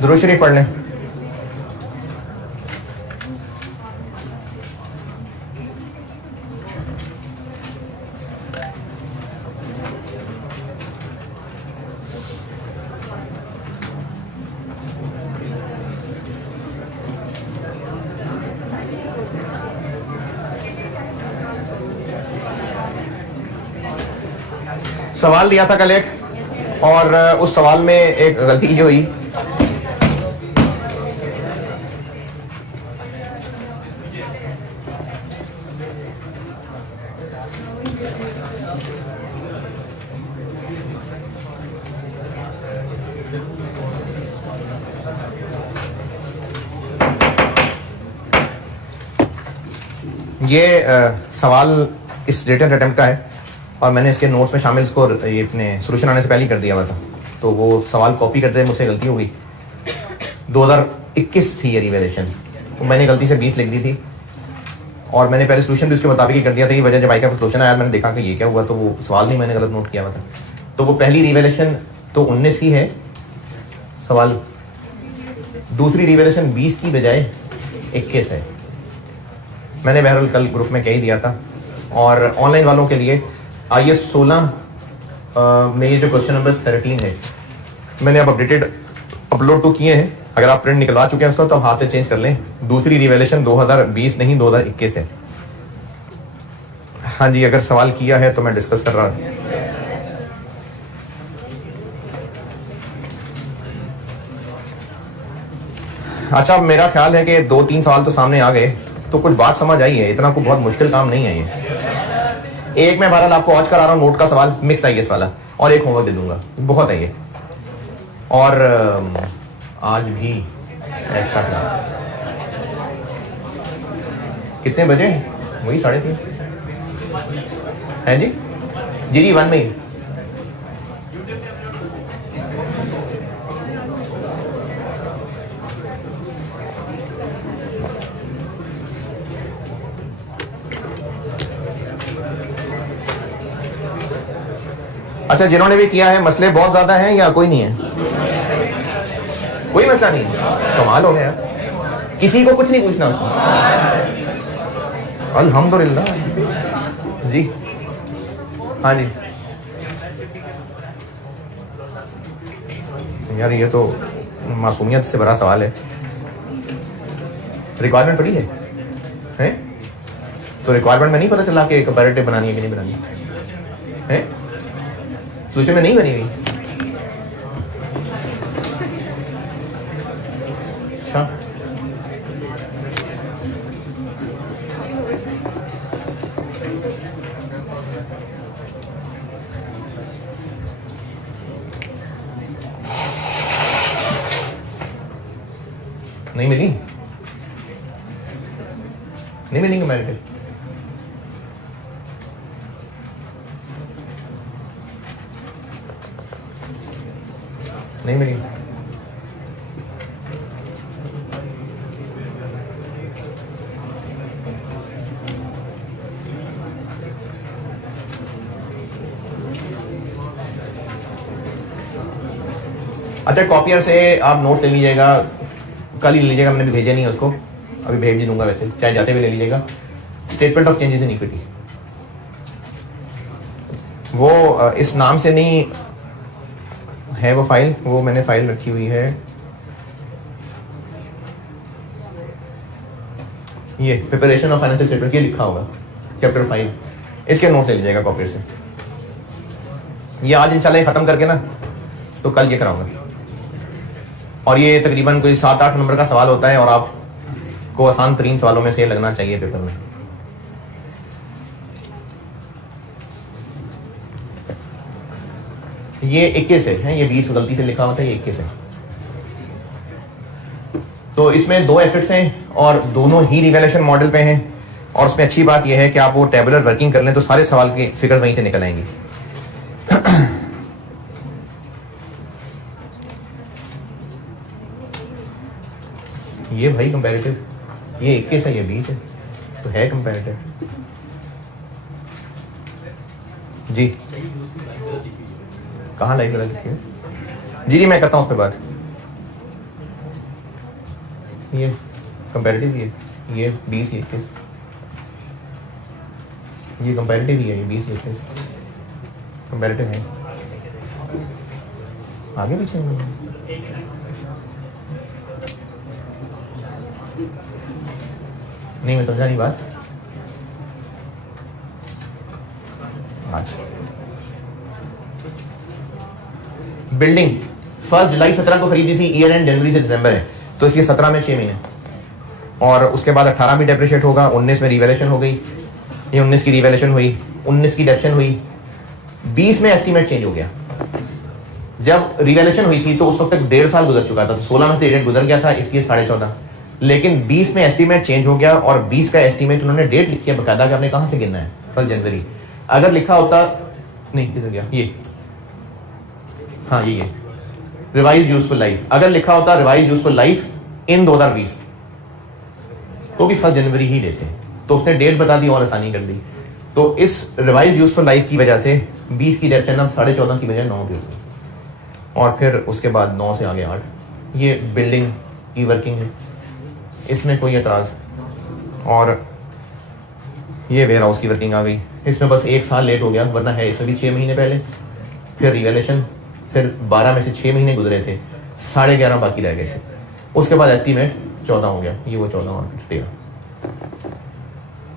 दुरूद शरीफ पढ़ लें। सवाल दिया था कल एक, और उस सवाल में एक गलती ये हुई। ये सवाल इस रिटन अटेम्प्ट का है और मैंने इसके नोट्स में शामिल इसको ये अपने सोल्यूशन आने से पहले ही कर दिया हुआ था, तो वो सवाल कॉपी करते हुए मुझसे गलती हो गई। 2021 थी ये रिवेलेशन, तो मैंने गलती से 20 लिख दी थी और मैंने पहले सोल्यूशन भी उसके मुताबिक ही कर दिया था। ये वजह जब आई का सोल्यूशन आया मैंने देखा कि ये क्या हुआ, तो वो सवाल नहीं मैंने गलत नोट किया हुआ था। तो वो पहली रिवेलेशन तो 19 की है सवाल, दूसरी रिवेलेशन 20 की बजाय 21 है। मैंने बहरहाल कल ग्रुप में कह ही दिया था। और ऑनलाइन वालों के लिए आइए 16 में ये जो क्वेश्चन नंबर 13 है मैंने अब अपडेटेड अपलोड तो किए हैं। अगर आप प्रिंट निकलवा चुके हैं उसका तो आप हाथ से चेंज कर लें। दूसरी रिवेलेशन 2020 नहीं 2021 है। हाँ जी, अगर सवाल किया है तो मैं डिस्कस कर रहा हूँ। अच्छा, मेरा ख्याल है कि 2-3 सवाल तो सामने आ गए, तो कुछ बात समझ आई है। इतना कोई बहुत मुश्किल काम नहीं है ये। एक मैं बहरहाल आपको आज करा रहा हूँ नोट का सवाल, मिक्स आईएएस वाला, और एक होमवर्क दे दूंगा, बहुत है ये। और आज भी एक्स्ट्रा क्लास कितने बजे? वही 3:30 है जी। जी 1 में ही। अच्छा, जिन्होंने भी किया है मसले बहुत ज्यादा हैं या कोई नहीं है? कोई मसला नहीं है, कमाल हो गया। किसी को कुछ नहीं पूछना उसको। अल्हम्दुलिल्लाह जी। हाँ जी यार, ये तो मासूमियत से भरा सवाल है। रिक्वायरमेंट पड़ी है? तो रिक्वायरमेंट में नहीं पता चला कि कंपैरेटिव बनानी है कि नहीं बनानी है? सोचे में नहीं बनी हुई। अच्छा, नहीं मिली? नहीं मिली कंपैरेटिव? नहीं मिली? अच्छा, कॉपियर से आप नोट ले लीजिएगा, कल ही ले लीजिएगा। मैंने भी भेजा नहीं है उसको, अभी भेज भी दूंगा। वैसे चाहे जाते हुए ले लीजिएगा। Statement of changes in equity, वो इस नाम से नहीं है वो फाइल, वो मैंने फाइल रखी हुई है। ये प्रिपरेशन ऑफ फाइनेंशियल स्टेटमेंट, ये लिखा होगा चैप्टर 5। इसके नोट ले लीजिएगा कॉपी से। ये आज इंशाल्लाह खत्म करके ना तो कल ये कराऊंगा। और ये तकरीबन कोई 7-8 नंबर का सवाल होता है और आपको आसान तरीन सवालों में से ये लगना चाहिए पेपर में। ये 21 है, ये 20 गलती से लिखा होता है, ये 21 है। तो इसमें 2 एसेट्स हैं और दोनों ही रिवैल्यूएशन मॉडल पे हैं। और उसमें अच्छी बात यह है कि आप वो टेबुलर वर्किंग कर लें तो सारे सवाल की फिगर वहीं से निकल आएंगी। ये भाई कंपैरेटिव, ये 21 है, ये 20 है, तो है कंपैरेटिव जी। कहाँ लाइव करा देखिए जी। मैं करता हूँ उस पर बात। ये कंपैरेटिव ही है, ये 20 ये 21, ये कंपैरेटिव ही है, ये 20 ये 21 कंपैरेटिव है। आगे पीछे नहीं, मैं समझा नहीं बात। बिल्डिंग 1 जुलाई 17 को खरीदी थी, ईयर एंड जनवरी से दिसंबर है, तो इसलिए 17 में 6 महीने, और उसके बाद 18 में डेप्रिशिएट होगा, 19 में रिवैल्यूएशन हो गई, ये 19 की रिवैल्यूएशन हुई, 19 की डेप्शन हुई, 20 में एस्टीमेट चेंज हो गया। जब रिवैल्यूएशन हुई थी तो उस वक्त तक 1.5 साल गुजर चुका था, तो 16 में से डेट गुजर गया था, इसलिए 14.5। लेकिन 20 में एस्टीमेट चेंज हो गया और 20 का एस्टीमेट उन्होंने डेट लिखी है बकायदा कि आपने कहां से गिनना है, 1 जनवरी। अगर लिखा होता, नहीं किधर गया ये, हाँ ये रिवाइज यूजफुल लाइफ, अगर लिखा होता रिवाइज यूजफुल लाइफ इन 2020 तो भी 1 जनवरी ही देते, तो उसने डेट बता दी और आसानी कर दी। तो इस रिवाइज यूजफुल लाइफ की वजह से 20 की डेप्शन अब 14.5 की बजाय 9 पे होगी, और फिर उसके बाद 9 से आगे 8। ये बिल्डिंग की वर्किंग है, इसमें कोई एतराज, और ये वेयर हाउस की वर्किंग आ गई, इसमें बस 1 साल लेट हो गया, वरना है इसमें भी 6 महीने पहले, फिर रिवैल्यूएशन, फिर 12 में से 6 महीने गुजरे थे, 11.5 बाकी रह गए थे, उसके बाद एस्टीमेट 14 हो गया, ये वो 14 और 13।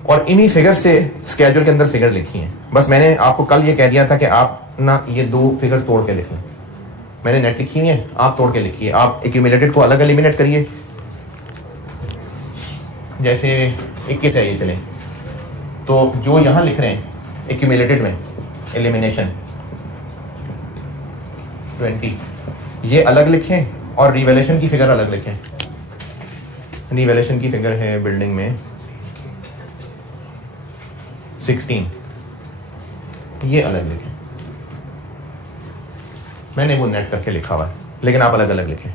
और इन्हीं फिगर से स्केड्यूल के अंदर फिगर लिखी हैं। बस मैंने आपको कल ये कह दिया था कि आप ना ये 2 फिगर्स तोड़ के लिख लें, मैंने नेट लिखी है, आप तोड़ के लिखिए, आप एक्यूमुलेटेड को अलग एलिमिनेट करिए, जैसे 21 है ये चले, तो जो यहां लिख रहे हैं एक्यूमुलेटेड में एलिमिनेशन 20, ये अलग लिखें और रिवैल्यूएशन की फिगर अलग लिखें। रिवैल्यूएशन की फिगर है बिल्डिंग में 16, ये अलग लिखें, मैंने वो नेट करके लिखा हुआ है, लेकिन आप अलग अलग लिखें।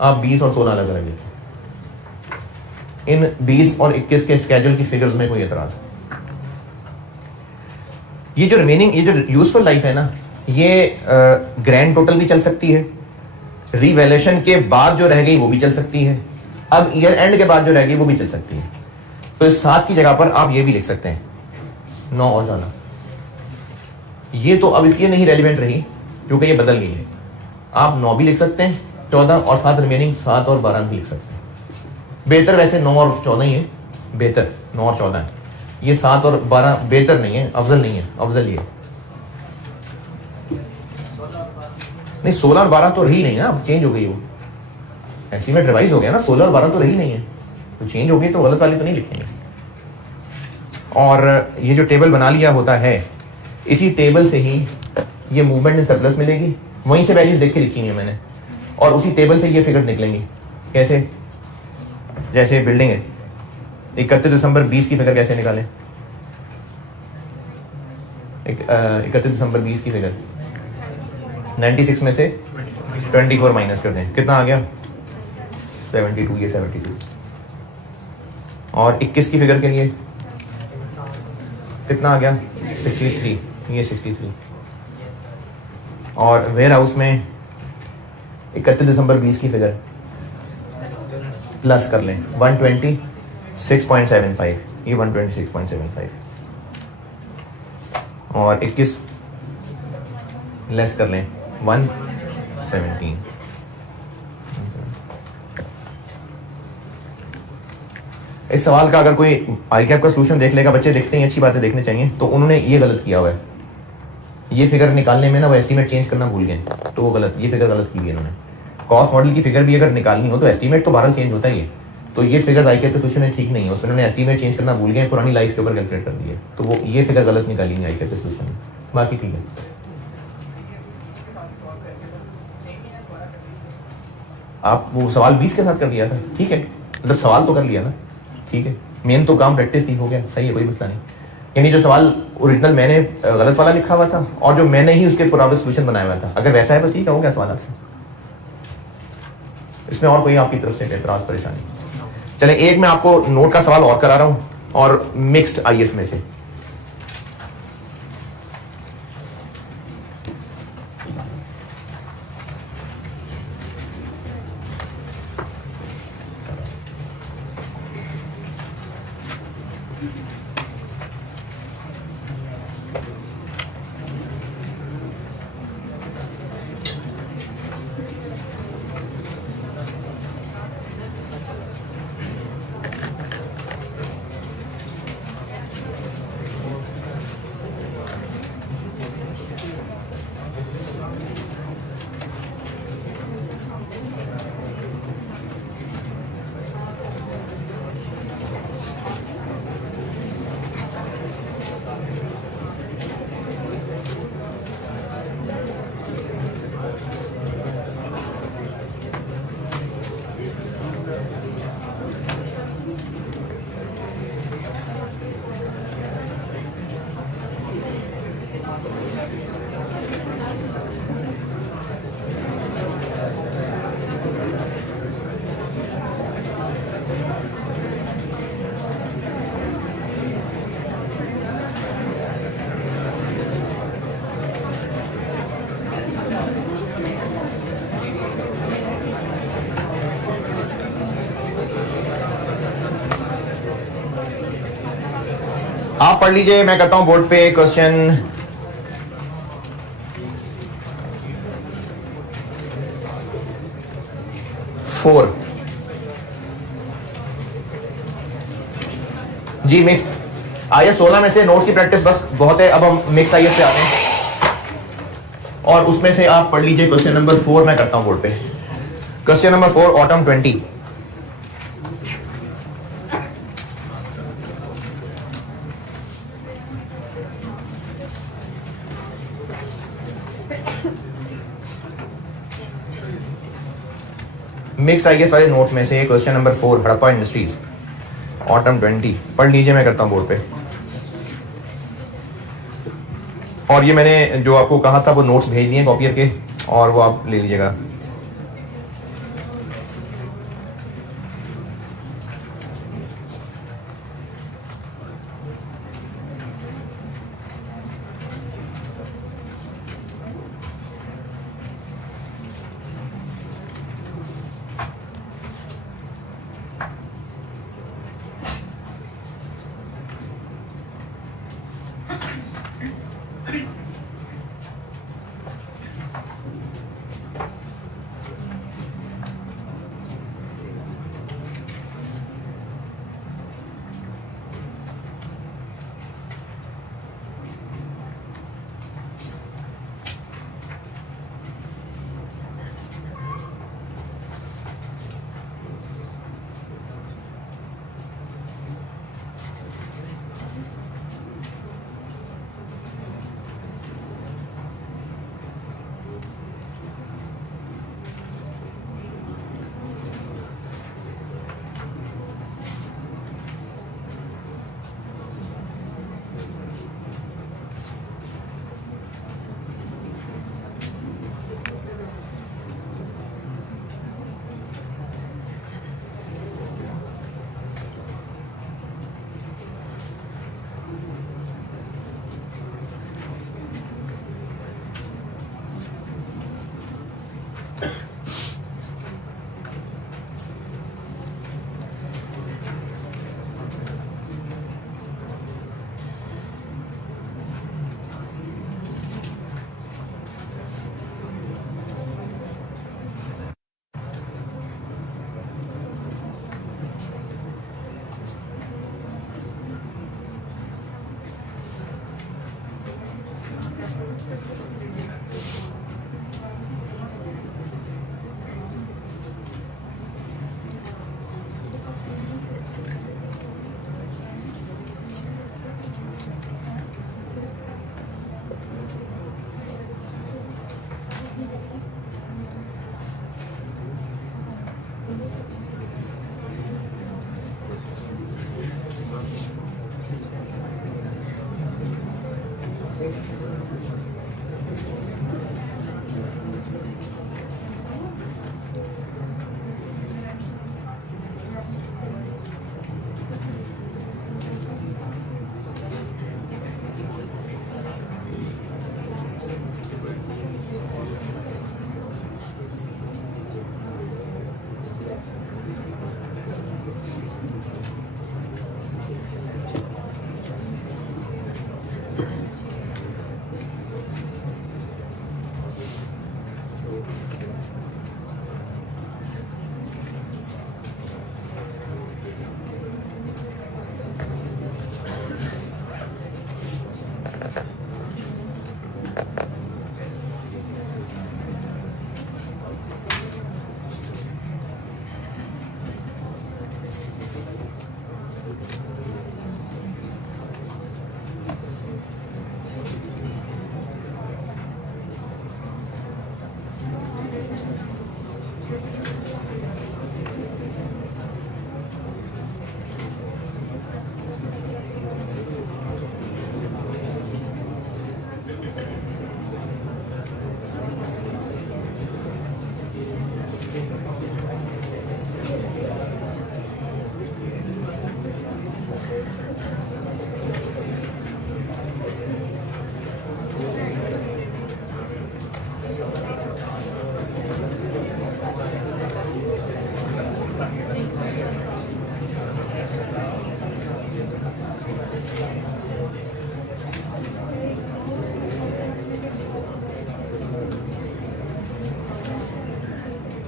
आप 20 और 16 अलग अलग लिखें। इन 20 और 21 के स्केड्यूल की फिगर्स में कोई एतराज है? ये जो रिमेनिंग, ये जो यूजफुल लाइफ है ना, ये ग्रैंड टोटल भी चल सकती है, रिवैल्यूएशन के बाद जो रह गई वो भी चल सकती है, अब ईयर एंड के बाद जो रह गई वो भी चल सकती है। तो इस 7 की जगह पर आप ये भी लिख सकते हैं 9 और 14। ये तो अब इसलिए नहीं रेलिवेंट रही क्योंकि ये बदल गई है। आप 9 भी लिख सकते हैं, 14 और 7 रिमेनिंग 7 और 12 भी लिख सकते हैं। बेहतर वैसे 9 और 14 ही है, बेहतर 9 और 14 है। ये 7 और 12 बेहतर नहीं है, अफजल नहीं है, अफजल ये नहीं। 16 और 12 तो रही नहीं ना, अब चेंज हो गई, वो एस्टीमेट रिवाइज हो गया ना, 16 और 12 तो रही नहीं है, तो चेंज हो गई, तो गलत वाली तो नहीं लिखेंगे। और ये जो टेबल बना लिया होता है, इसी टेबल से ही ये मूवमेंट इन सरप्लस मिलेगी, वहीं से वैल्यूज देख के लिखी है मैंने, और उसी टेबल से ये फिगर्स निकलेंगी। कैसे? जैसे बिल्डिंग है, 31 दिसंबर 20 की फिगर कैसे निकालें? 31 दिसंबर 20 की फिगर 96 में से 24 माइनस कर दें, कितना आ गया? 72, ये 72। और 21 की फिगर के लिए कितना आ गया? 63, ये 63। और वेयर हाउस में 31 दिसंबर 20 की फिगर प्लस कर लें 126.75, ये 126.75, और 21 लेस कर लें 117। इस सवाल का अगर कोई आईकैप का सॉल्यूशन देख लेगा, बच्चे देखते हैं, अच्छी बातें देखने चाहिए, तो उन्होंने ये गलत किया हुआ है, ये फिगर निकालने में ना वो एस्टीमेट चेंज करना भूल गए, तो वो गलत, ये फिगर गलत की हुई है इन्होंने। कॉस्ट मॉडल की फिगर भी अगर निकालनी हो तो एस्टीमेट तो बहरहाल चेंज होता ही है, तो ये फिगर आईकैप के सॉल्यूशन में ठीक नहीं है, उसमें उन्होंने एस्टीमेट चेंज करना भूल गए, पुरानी लाइफ के ऊपर कैलकुलेट कर दिए, तो वो ये फिगर गलत निकाली आईकैप के सॉल्यूशन में। बाकी ठीक है। आप वो सवाल 20 के साथ कर दिया था, ठीक है, मतलब सवाल तो कर लिया ना, ठीक है, मेन तो काम प्रैक्टिस ही हो गया, सही है, कोई मसला नहीं। यानी जो सवाल ओरिजिनल मैंने गलत वाला लिखा हुआ था और जो मैंने ही उसके पूरा सोल्यूशन बनाया हुआ था, अगर वैसा है बस ठीक है, हो गया सवाल आपसे, इसमें और कोई आपकी तरफ से एतराज परेशानी? चले, एक मैं आपको नोट का सवाल और करा रहा हूं, और मिक्स्ड आईएएस में से। आप पढ़ लीजिए, मैं करता हूं बोर्ड पे क्वेश्चन 4 जी। मिक्स आईएएस 16 में से नोट्स की प्रैक्टिस बस बहुत है। अब हम मिक्स आईएएस पे आते हैं और उसमें से आप पढ़ लीजिए क्वेश्चन नंबर 4, मैं करता हूं बोर्ड पे। Question number 4 autumn 20। Mixed IAS वाले नोट्स में से question number 4 Harappa industries autumn 20 पढ़ लीजिए, मैं करता हूं बोर्ड पे। और ये मैंने जो आपको कहा था वो नोट्स भेज दिए कॉपियर के, और वो आप ले लीजिएगा।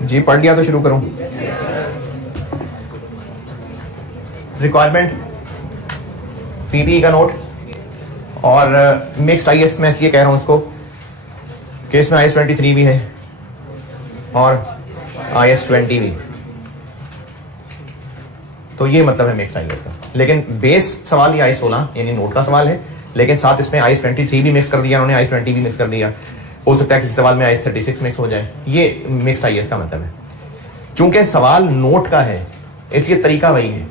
जी पढ़ लिया तो शुरू करूं। रिक्वायरमेंट पीपी का नोट और मिक्स्ड आईएस में इसलिए कह रहा हूं उसको कि इसमें IS 23 भी है और IS 20 भी, तो ये मतलब है मिक्स्ड आईएस का। लेकिन बेस सवाल ये IS 16 यानी नोट का सवाल है, लेकिन साथ इसमें IS 23 भी मिक्स कर दिया उन्होंने, IS 20 भी मिक्स कर दिया। हो सकता है किसी सवाल में IS 36 मिक्स हो जाए, ये मिक्स्ड आईएस का मतलब है। चूंकि सवाल नोट का है इसलिए तरीका वही है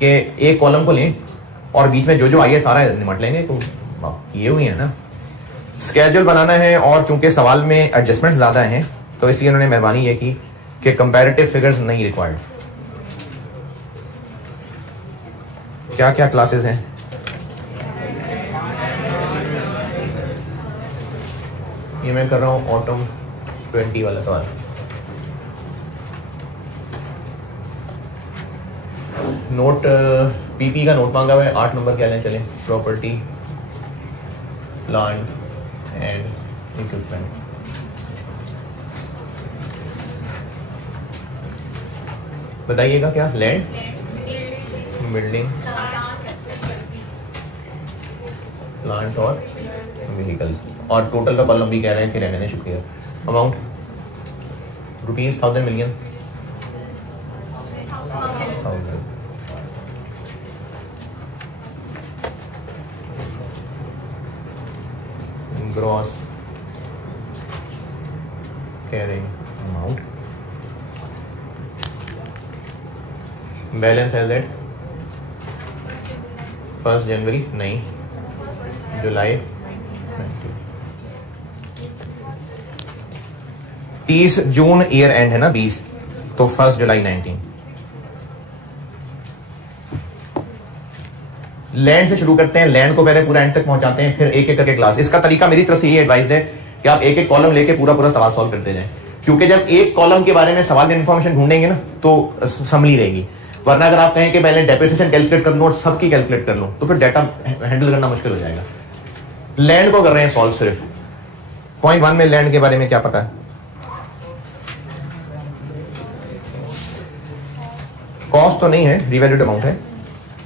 कि एक कॉलम को लें और बीच में जो जो IS आ रहा है निमट लेंगे, तो ये हुई है ना। स्केड्यूल बनाना है और चूंकि सवाल में एडजस्टमेंट ज्यादा हैं तो इसलिए उन्होंने मेहरबानी ये की कि कंपैरेटिव फिगर्स नहीं रिक्वायर्ड। क्या क्या क्लासेस हैं? ये मैं कर रहा हूं ऑटम 20 वाला सवाल। नोट पीपी का नोट मांगा हुआ है, 8 नंबर क्या लें चले? Property, plant and equipment. बताइएगा क्या? लैंड, बिल्डिंग, प्लांट और व्हीकल्स। और टोटल का कॉलम भी कह रहे हैं कि रहने दें, शुक्रिया। Amount rupees 1000 million, gross carrying amount, balance as at 1 जनवरी नहीं, जुलाई 30 जून ईयर एंड है ना 20, तो 1 जुलाई 19। लैंड से शुरू करते हैं, लैंड को पहले पूरा एंड तक पहुंचाते हैं, फिर एक एक करके क्लास। इसका तरीका मेरी तरफ से ये एडवाइस है कि आप एक एक कॉलम लेके पूरा पूरा सवाल सॉल्व करते जाएं, क्योंकि जब एक कॉलम के बारे में सवाल की इन्फॉर्मेशन ढूंढेंगे ना तो संभली रहेगी। वरना अगर आप कहें कि पहले डेप्रिसिएशन कैलकुलेट कर लो और सबकी कैलकुलेट कर लो तो फिर डाटा हैंडल करना मुश्किल हो जाएगा। लैंड को कर रहे हैं सॉल्व सिर्फ। पॉइंट 1 में लैंड के बारे में क्या पता है? कॉस्ट तो नहीं है, रिवैल्यूड अमाउंट है,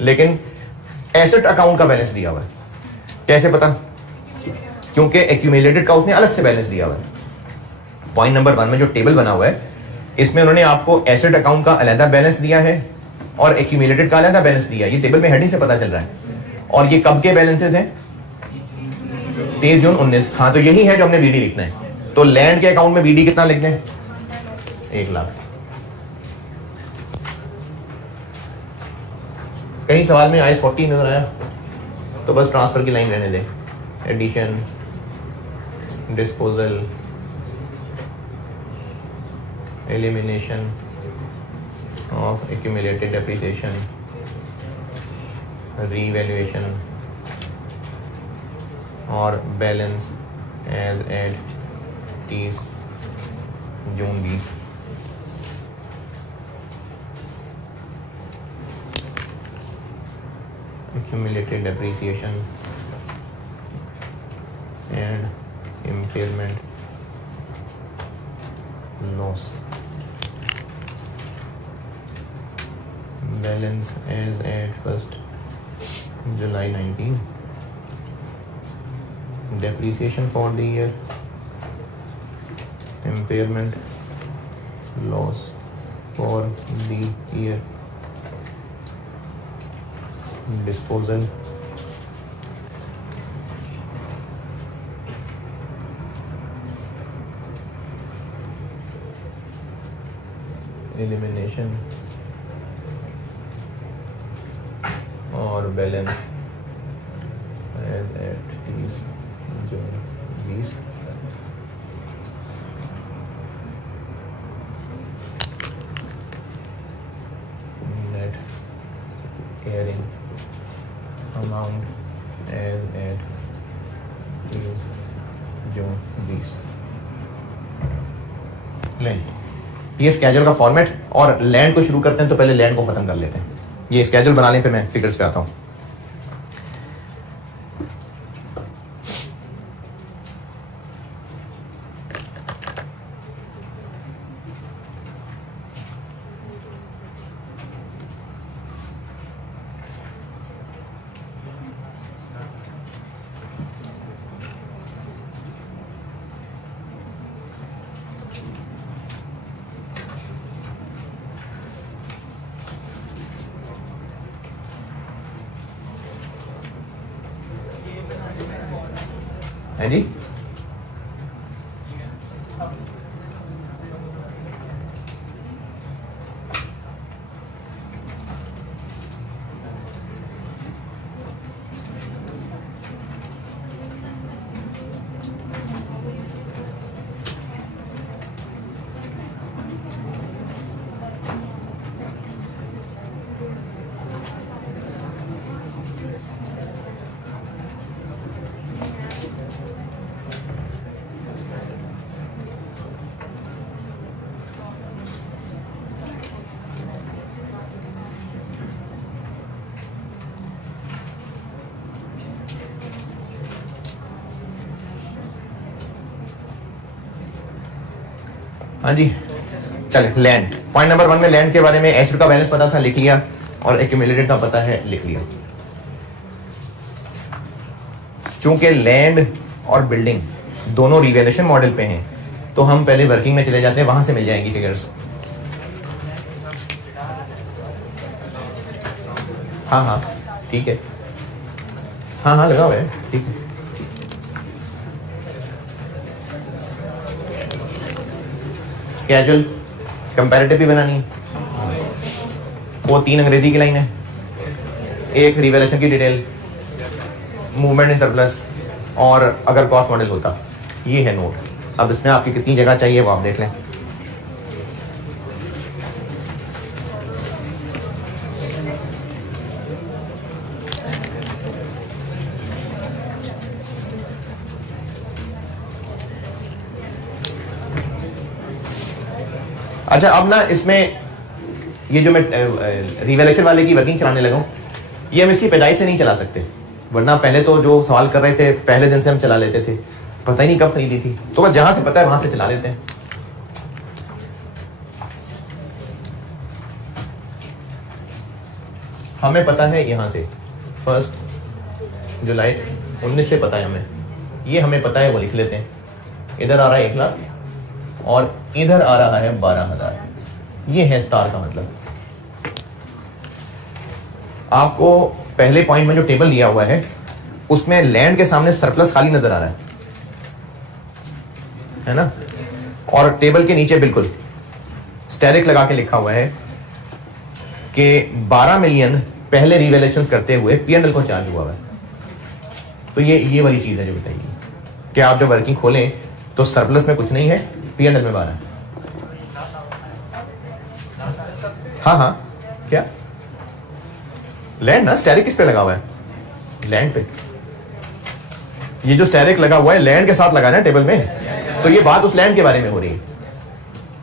लेकिन एसेट अकाउंट का बैलेंस दिया हुआ है। कैसे पता? क्योंकि एक्यूमुलेटेड का उसने अलग से बैलेंस दिया हुआ है। पॉइंट नंबर 1 में जो टेबल बना हुआ है इसमें उन्होंने आपको एसेट अकाउंट का अलग बैलेंस दिया है और एक्यूमुलेटेड का अलग बैलेंस दिया है। ये टेबल में हेडिंग से पता चल रहा है। और ये कब के बैलेंसेस हैं? 23 जून 19। हाँ, तो यही है जो हमने बीडी लिखना है। तो लैंड के अकाउंट में बीडी कितना लिखना है? 1 लाख। कहीं सवाल में IS 40 नजर आया तो बस ट्रांसफर की लाइन रहने दें। Addition, disposal, elimination of accumulated depreciation, revaluation और balance as at 30 June 20। accumulated depreciation and impairment loss, balance as at 1st July 19, depreciation for the year, impairment loss for the year, disposal, elimination और balance as at 30 June 20। Net carrying amount as at 30 June 20। लें ये schedule का format. और land को शुरू करते हैं तो पहले लैंड को खत्म कर लेते हैं। ये स्केड्यूल बना लें, फिर मैं फिगर्स पे आता हूं। है जी। हाँ जी चले लैंड। पॉइंट नंबर 1 में लैंड के बारे में एसेट का बैलेंस पता था, लिख लिया, और एक्यूमुलेटेड का पता है, लिख लिया। चूंकि लैंड और बिल्डिंग दोनों रिवैल्यूएशन मॉडल पे हैं, तो हम पहले वर्किंग में चले जाते हैं, वहां से मिल जाएंगी फिगर्स। हाँ हाँ ठीक है, हाँ हाँ लगा हुआ है, ठीक है। स्केड्यूल कंपैरेटिव भी बनानी है, वो 3 अंग्रेजी की लाइन है, एक रिवैल्यूएशन की डिटेल, मूवमेंट इन सरप्लस, और अगर कॉस्ट मॉडल होता, ये है नोट। अब इसमें आपकी कितनी जगह चाहिए वो आप देख लें। अच्छा अब ना इसमें ये जो मैं रिवैल्यूएशन वाले की वर्किंग चलाने लगा हूं, ये हम इसकी पैदाइश से नहीं चला सकते, वरना पहले तो जो सवाल कर रहे थे पहले दिन से हम चला लेते थे, पता ही नहीं कब खरीदी थी, तो बस जहां से पता है वहां से चला लेते हैं। हमें पता है यहां से 1 जुलाई 19 से पता है हमें, ये हमें पता है, वो लिख लेते हैं। इधर आ रहा है 1 लाख और इधर आ रहा है 12,000, ये है स्टार का मतलब। आपको पहले पॉइंट में जो टेबल दिया हुआ है उसमें लैंड के सामने सरप्लस खाली नजर आ रहा है ना, और टेबल के नीचे बिल्कुल स्टेरिक लगा के लिखा हुआ है कि 12 मिलियन पहले रिवैल्यूएशन करते हुए P&L को चार्ज हुआ है। तो ये वाली चीज है जो बताइए कि आप जब वर्किंग खोलें तो सरप्लस में कुछ नहीं है, P&L में 12। हाँ हाँ क्या लैंड ना, स्टेरिक किस पे लगा हुआ है? लैंड पे। ये जो स्टेरिक लगा हुआ है लैंड के साथ लगा ना टेबल में, तो ये बात उस लैंड के बारे में हो रही है।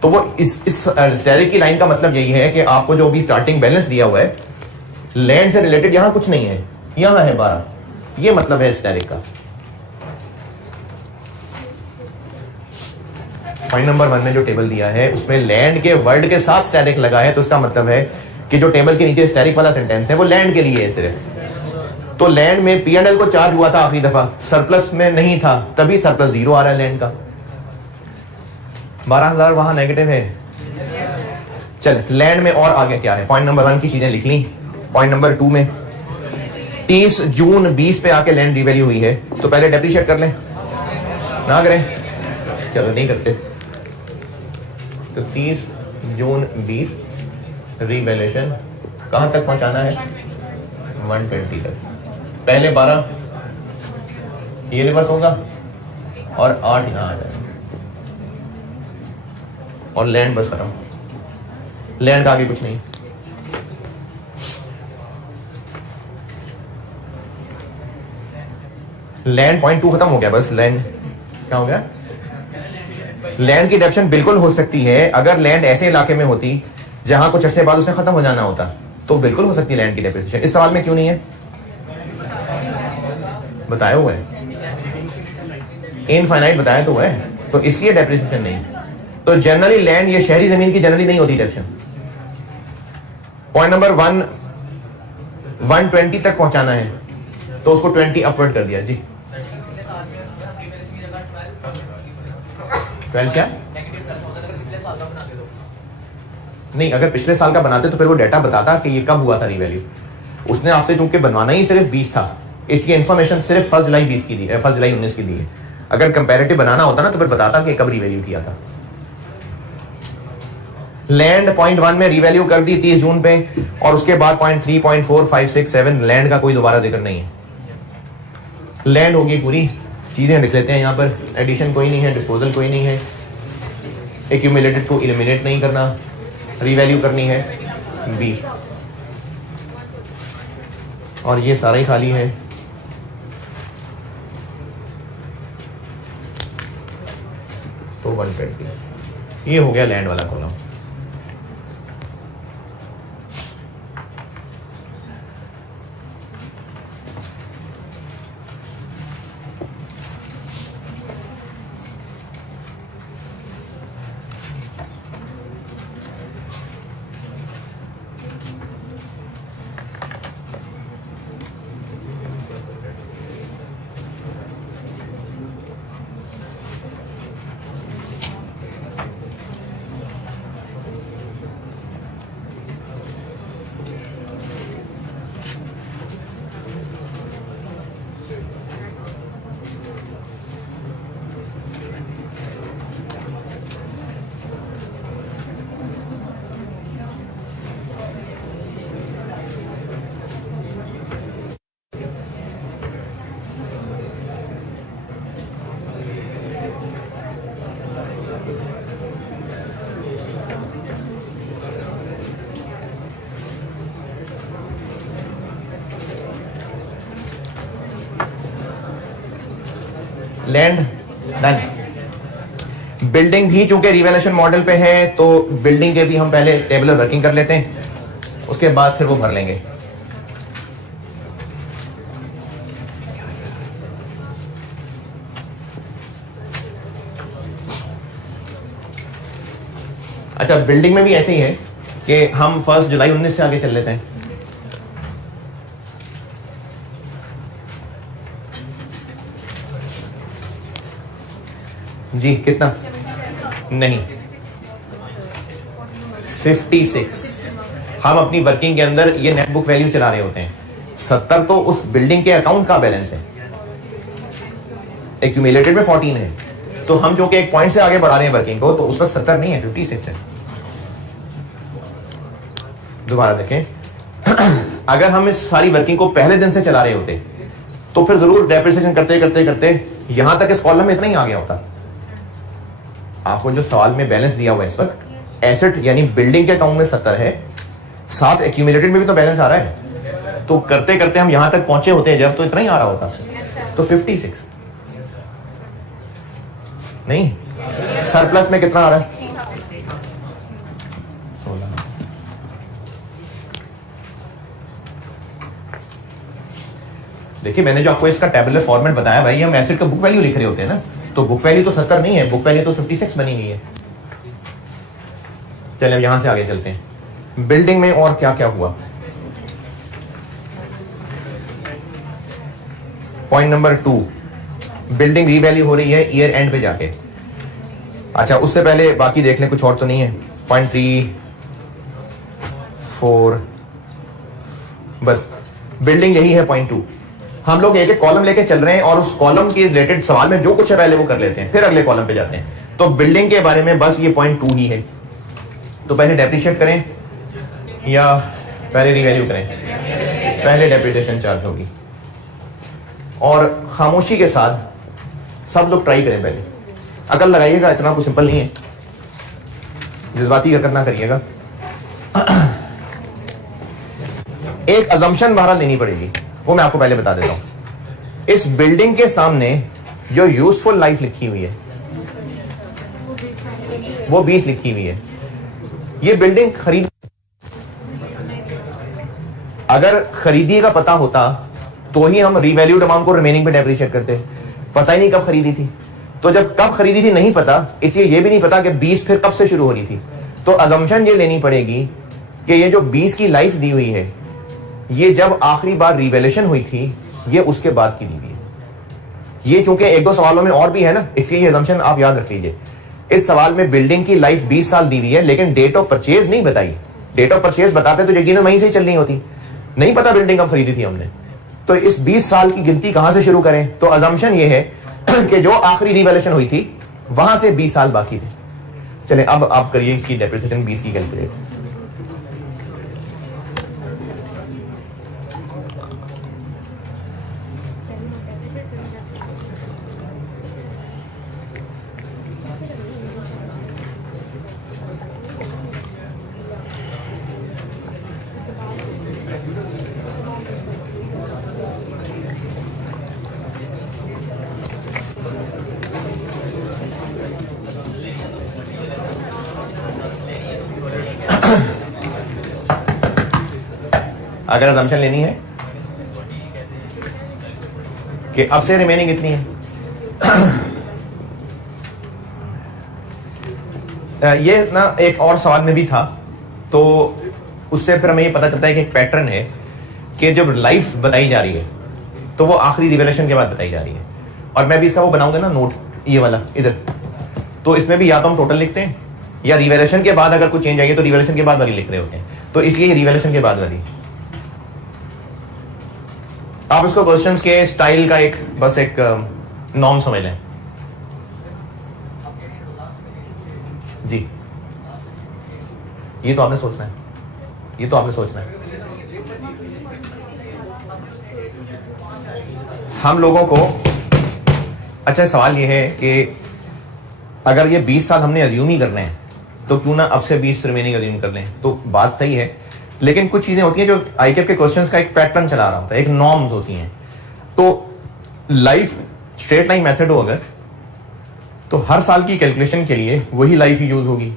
तो वो इस स्टेरिक की लाइन का मतलब यही है कि आपको जो भी स्टार्टिंग बैलेंस दिया हुआ है लैंड से रिलेटेड यहां कुछ नहीं है, यहां है 12, ये मतलब है स्टेरिक का। पॉइंट नंबर 1 में जो टेबल दिया है उसमें लैंड के वर्ड के साथ स्टेरिक लगा है, तो इसका मतलब है कि जो टेबल के नीचे स्टेरिक वाला सेंटेंस है वो लैंड के लिए है सिर्फ। तो लैंड में P&L को चार्ज हुआ था आखिरी दफा, सरप्लस में नहीं था, तभी सरप्लस 0 आ रहा है लैंड का। 12,000 वहां नेगेटिव है। चल लैंड में और आगे क्या है? पॉइंट नंबर 1 की चीजें लिख ली। पॉइंट नंबर 2 में 30 जून 20 पे आके लैंड रिवैल्यू हुई है, तो पहले डेप्रिशिएट कर लें ना करें? चलो नहीं करते, तो 30 जून 20 रिवैल्यूएशन कहां तक पहुंचाना है? 120 तक। पहले 12 ये रिवर्स होगा और 8 यहां आ जाएगा और लैंड बस खत्म। लैंड का आगे कुछ नहीं। लैंड पॉइंट 2 खत्म हो गया, बस लैंड क्या हो गया? लैंड की डेप्शन बिल्कुल हो सकती है अगर लैंड ऐसे इलाके में होती जहां कुछ अर्से बाद उसने खत्म हो जाना होता, तो बिल्कुल हो सकती है लैंड की डेप्रिसिएशन। इस सवाल में क्यों नहीं है? बताया हुआ है, इनफाइनाइट बताया तो हुआ है, तो इसलिए डेप्रिसिएशन नहीं। तो जनरली लैंड, ये शहरी जमीन की जनरली नहीं होती डेप्शन। पॉइंट नंबर 1 120 तक पहुंचाना है, तो उसको 20 अपवर्ड कर दिया जी। 12 क्या? नहीं, अगर पिछले साल का बनाते तो फिर वो डेटा बताता कि ये कब हुआ था रिवैल्यू। उसने आपसे चूंकि बनवाना ही सिर्फ 20 था, इसकी इंफॉर्मेशन सिर्फ 1 जुलाई 20 की दी है, 1 जुलाई 19 की दी है। अगर कंपैरेटिव बनाना होता ना तो फिर बताता कि कब रीवैल्यू किया था। लैंड पॉइंट 1 में रीवैल्यू कर दी 30 जून पे, और उसके बाद पॉइंट 3, पॉइंट 4, 5, 6, 7 लैंड का कोई दोबारा जिक्र नहीं है। लैंड होगी पूरी, चीजें लिख लेते हैं यहां पर, एडिशन कोई नहीं है, डिस्पोजल कोई नहीं है, एक्यूमुलेटेड को एलिमिनेट नहीं करना, रीवैल्यू करनी है 20, और ये सारा ही खाली है। तो 120 ये हो गया लैंड वाला कॉलम। Land done. बिल्डिंग भी चूंकि रिवैल्यूएशन मॉडल पे है तो बिल्डिंग के भी हम पहले टेबुलर वर्किंग कर लेते हैं, उसके बाद फिर वो भर लेंगे। अच्छा, बिल्डिंग में भी ऐसे ही है कि हम 1 जुलाई 19 से आगे चल लेते हैं। जी कितना? नहीं 56। हम अपनी वर्किंग के अंदर ये नेट बुक वैल्यू चला रहे होते हैं। 70 तो उस बिल्डिंग के अकाउंट का बैलेंस है, एक्यूमुलेटेड में 14 है, तो हम जो कि एक पॉइंट से आगे बढ़ा रहे हैं वर्किंग को, तो उस वक्त 70 नहीं है, 56 है। दोबारा देखें, अगर हम इस सारी वर्किंग को पहले दिन से चला रहे होते तो फिर जरूर डेप्रिसिएशन करते करते करते यहां तक इस कॉलम में इतना ही आ गया होता। आपको जो सवाल में बैलेंस दिया हुआ है इस वक्त, एसेट यानी बिल्डिंग के अकाउंट में 70 है, साथ एक्यूमुलेटेड में भी तो बैलेंस आ रहा है, तो करते करते हम यहां तक पहुंचे होते हैं जब, तो इतना ही आ रहा होता, तो 56 नहीं, सरप्लस में कितना आ रहा है? 16। देखिए मैंने जो आपको इसका टेबुलर फॉर्मेट बताया भाई, हम एसेट का बुक वैल्यू लिख रहे होते हैं ना, तो बुक वैल्यू तो 70 नहीं है, बुक वैल्यू तो 56 बनी हुई है। चलिए अब यहां से आगे चलते हैं। बिल्डिंग में और क्या क्या हुआ? पॉइंट नंबर 2, बिल्डिंग रीवैल्यू हो रही है ईयर एंड पे जाके। अच्छा उससे पहले बाकी देख लें, कुछ और तो नहीं है। पॉइंट 3, 4, बस बिल्डिंग यही है। पॉइंट 2 हम लोग एक एक कॉलम लेके चल रहे हैं और उस कॉलम के रिलेटेड सवाल में जो कुछ है पहले वो कर लेते हैं, फिर अगले कॉलम पे जाते हैं। तो बिल्डिंग के बारे में बस ये पॉइंट 2 ही है। तो पहले डेप्रिशिएट करें या पहले रिवैल्यू करें? पहले डेप्रिसिएशन चार्ज होगी, और खामोशी के साथ सब लोग ट्राई करें, पहले अकल लगाइएगा, इतना कुछ सिंपल नहीं है, जज्बाती हरकत ना करिएगा। एक अजम्पशन बहरहाल लेनी पड़ेगी, वो मैं आपको पहले बता देता हूं। इस बिल्डिंग के सामने जो यूजफुल लाइफ लिखी हुई है वो 20 लिखी हुई है। ये बिल्डिंग खरीद, अगर खरीदी का पता होता तो ही हम रीवैल्यूड अमाउंट को रिमेनिंग पे डेप्रिशिएट करते। पता ही नहीं कब खरीदी थी, तो जब कब खरीदी थी नहीं पता, इसलिए ये भी नहीं पता कि 20 फिर कब से शुरू हो रही थी। तो अजम्पशन ये लेनी पड़ेगी कि ये जो 20 की लाइफ दी हुई है, ये जब आखिरी बार रिवैल्यूएशन हुई थी ये उसके बाद की दी हुई है। ये चूंकि एक दो सवालों में और भी है ना, इसलिए ये अजम्पशन आप याद रख लीजिए। इस सवाल में बिल्डिंग की लाइफ 20 साल दी हुई है, लेकिन डेट ऑफ परचेज नहीं बताई। डेट ऑफ परचेज बताते तो यकीनन वहीं से ही चलनी होती, नहीं पता बिल्डिंग कब खरीदी थी हमने। तो इस 20 साल की गिनती कहां से शुरू करें? तो अजम्पशन ये है कि जो आखिरी रिवैल्यूएशन हुई थी वहां से 20 साल बाकी थे। चले अब आप करिए इसकी डेप्रिसिएशन 20 की कैलकुलेट। अगर अजम्पशन लेनी है कि अब से रिमेनिंग इतनी है, ये ना एक और सवाल में भी था, तो उससे फिर हमें ये पता चलता है कि एक पैटर्न है कि जब लाइफ बताई जा रही है तो वो आखिरी रिवेलेशन के बाद बताई जा रही है। और मैं भी इसका वो बनाऊंगा ना नोट, ये वाला इधर, तो इसमें भी या तो हम टोटल लिखते हैं या रिवेलेशन के बाद अगर कुछ चेंज आई है तो रिवेलेशन के बाद वाली लिख रहे होते हैं, तो इसलिए रिवेलेशन के बाद वाली। आप इसको क्वेश्चंस के स्टाइल का एक बस एक नॉर्म समझ लें जी। ये तो आपने सोचना है, ये तो आपने सोचना है। हम लोगों को अच्छा सवाल ये है कि अगर ये 20 साल हमने अज्यूम ही करने हैं तो क्यों ना अब से 20 रिमेनिंग अज्यूम कर लें। तो बात सही है, लेकिन कुछ चीजें होती हैं जो आईकेप के क्वेश्चंस का एक पैटर्न चला रहा होता है, एक नॉर्म्स होती हैं। तो लाइफ स्ट्रेट लाइन मेथड हो अगर, तो हर साल की कैलकुलेशन के लिए वही लाइफ ही यूज होगी,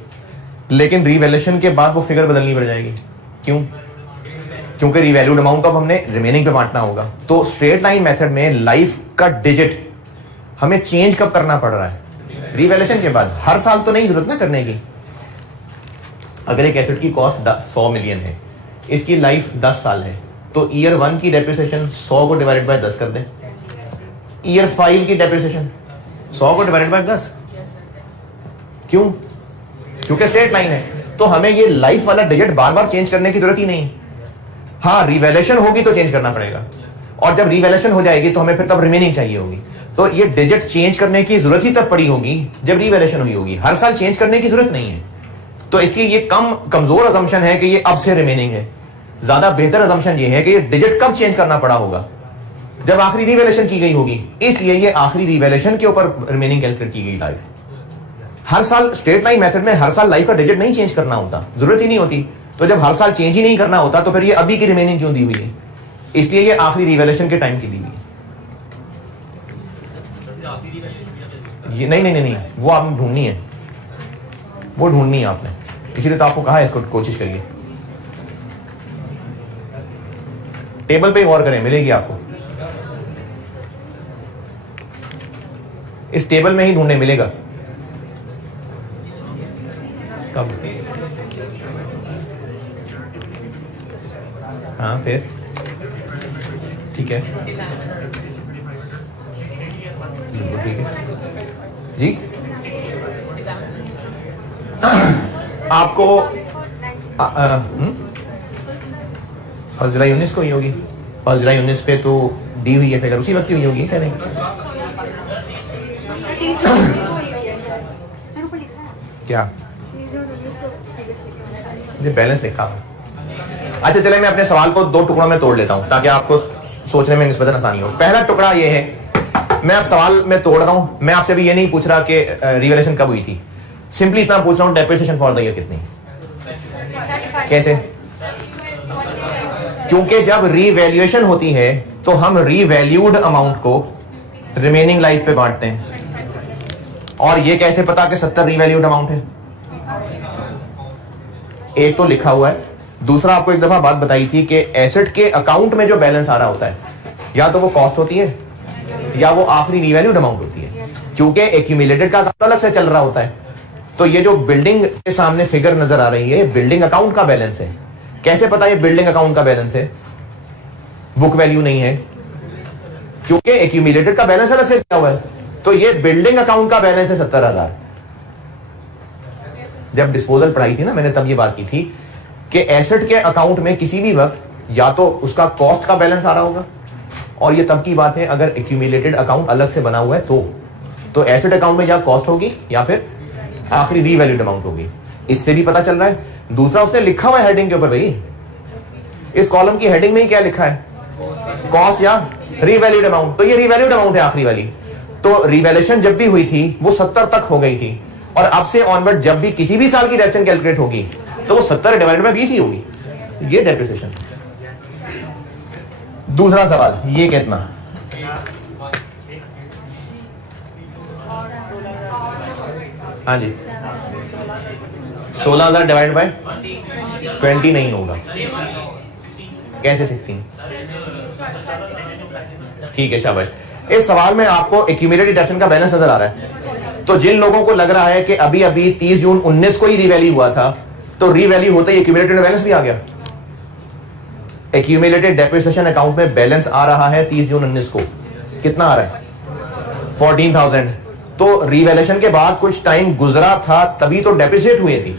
लेकिन रिवैल्यूएशन के बाद वो फिगर बदलनी पड़ जाएगी। क्यों? क्योंकि रिवैल्यूड अमाउंट को हमने रिमेनिंग पे बांटना होगा। तो स्ट्रेट लाइन मेथड में लाइफ का डिजिट हमें चेंज कब करना पड़ रहा है? रिवैल्यूएशन के बाद। हर साल तो नहीं जरूरत ना करने की। अगर एक एसेट की कॉस्ट 100 मिलियन है, इसकी लाइफ 10 साल है, तो ईयर 1 की डेप्रिसिएशन 100 को डिवाइडेड बाय 10 कर दें। ईयर 5 की डेप्रिसिएशन 100 को डिवाइडेड बाय 10। क्यों? क्योंकि स्ट्रेट लाइन है, तो हमें ये लाइफ वाला डिजिट बार बार चेंज करने की जरूरत ही नहीं है। हाँ, रिवैल्यूएशन होगी तो चेंज करना पड़ेगा, और जब रिवैल्यूएशन हो जाएगी तो हमें फिर तब रिमेनिंग चाहिए होगी। तो ये डिजिट चेंज करने की जरूरत ही तब पड़ी होगी जब रिवैल्यूएशन हुई होगी। हर साल चेंज करने की जरूरत नहीं है। तो इसलिए ये कमजोर अजम्पशन है कि ये अब से रिमेनिंग है। ज्यादा बेहतर अजम्पशन ये है कि ये डिजिट कब चेंज करना पड़ा होगा? जब आखिरी रिवैल्यूएशन की गई होगी। इसलिए ये आखिरी रिवैल्यूएशन के ऊपर रिमेनिंग कैलकुलेट की गई लाइफ। हर साल स्ट्रेट लाइन मेथड में हर साल लाइफ का डिजिट नहीं चेंज करना होता, जरूरत ही नहीं होती। तो जब हर साल चेंज ही नहीं करना होता तो फिर ये अभी की रिमेनिंग क्यों दी हुई है? इसलिए ये आखिरी रिवैल्यूएशन के टाइम की दी हुई है। ये नहीं, वो आपने ढूंढनी है, वो ढूंढनी है आपने, इसीलिए तो आपको कहा है इसको कोशिश करिए। टेबल पे गौर करें, मिलेगी आपको। इस टेबल में ही ढूंढने मिलेगा। कब? हाँ फिर ठीक है, ठीक है जी। आपको 1 जुलाई 19 को ही होगी। 1 जुलाई 19 पे तो दी हुई है फिगर, उसी वक्त ही हुई होगी। क्या नहीं? क्या ये बैलेंस लिखा है? अच्छा चले, मैं अपने सवाल को 2 टुकड़ों में तोड़ लेता हूं ताकि आपको सोचने में निस्बतन आसानी हो। पहला टुकड़ा ये है, मैं अब सवाल में तोड़ रहा हूं। मैं आपसे भी ये नहीं पूछ रहा कि रिवैल्यूएशन कब हुई थी, सिंपली इतना पूछ रहा हूं डेप्रिसिएशन फॉर द ईयर कितनी। कैसे? क्योंकि जब रिवैल्यूएशन होती है तो हम रिवैल्यूड अमाउंट को रिमेनिंग लाइफ पे बांटते हैं। और ये कैसे पता कि 70 रिवैल्यूड अमाउंट है? एक तो लिखा हुआ है, दूसरा आपको एक दफा बात बताई थी कि एसेट के अकाउंट में जो बैलेंस आ रहा होता है या तो वो कॉस्ट होती है या वो आखिरी रिवैल्यूड अमाउंट होती है, क्योंकि एक्यूमुलेटेड का अलग से चल रहा होता है। तो ये जो बिल्डिंग के सामने फिगर नजर आ रही है, बिल्डिंग अकाउंट का बैलेंस है। कैसे पता ये बिल्डिंग अकाउंट का बैलेंस है, बुक वैल्यू नहीं है? क्योंकि एक्यूमुलेटेड का बैलेंस अलग से दिया हुआ है। तो ये बिल्डिंग अकाउंट का बैलेंस है 70,000। जब डिस्पोजल पढ़ाई थी ना मैंने, तब ये बात की थी कि एसेट के अकाउंट में किसी भी वक्त या तो उसका कॉस्ट का बैलेंस आ रहा होगा और ये तब की बात है अगर एक्यूमुलेटेड अकाउंट अलग से बना हुआ है तो एसेट अकाउंट में या कॉस्ट होगी या फिर आखिरी रीवैल्यूड अमाउंट होगी। इससे भी पता चल रहा है। दूसरा उसने लिखा हुआ है हेडिंग के ऊपर, भाई इस कॉलम की हेडिंग में ही क्या लिखा है, कॉस्ट या रीवैल्यूड अमाउंट, तो ये रीवैल्यूड अमाउंट है आखिरी वाली। तो रिवैल्यूएशन जब भी हुई थी वो 70 तक हो गई थी, और अब से ऑनवर्ड जब भी किसी भी साल की डेप्रिसिएशन कैलकुलेट होगी तो वो 70 डिवाइडेड बाय 20 ही होगी। ये डेप्रिसिएशन। दूसरा सवाल, ये कितना, हाँ जी 16,000 डिवाइड बाय 20 नहीं होगा, कैसे 16? ठीक है, शाबाश। इस सवाल में आपको एक्यूमुलेटेड डेप्रिसिएशन का बैलेंस नजर आ रहा है। तो जिन लोगों को लग रहा है कि अभी अभी 30 जून 19 को ही रीवैल्यू हुआ था, तो रीवैल्यू होते ही एक्यूमुलेटेड बैलेंस भी आ गया। एक्यूमुलेटेड डेप्रिसिएशन अकाउंट में बैलेंस आ रहा है 30 जून 19 को, कितना आ रहा है 14,000। तो रीवैल्यूएशन के बाद कुछ टाइम गुजरा था तभी तो डेप्रिसिएट हुए थी।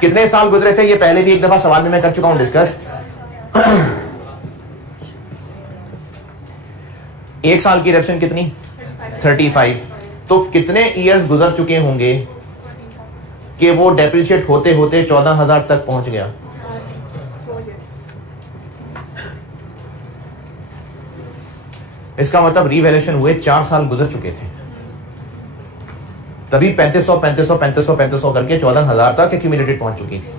कितने साल गुजरे थे, ये पहले भी एक दफा सवाल में मैं कर चुका हूं डिस्कस। एक साल की डेप्रिसिएशन कितनी, 35। तो कितने ईयर्स गुजर चुके होंगे कि वो डेप्रिशिएट होते होते 14,000 तक पहुंच गया। इसका मतलब रीवैल्यूएशन हुए 4 साल गुजर चुके थे, तभी 3500 करके 14,000 तक एक्यूमुलेटेड पहुंच चुकी थी।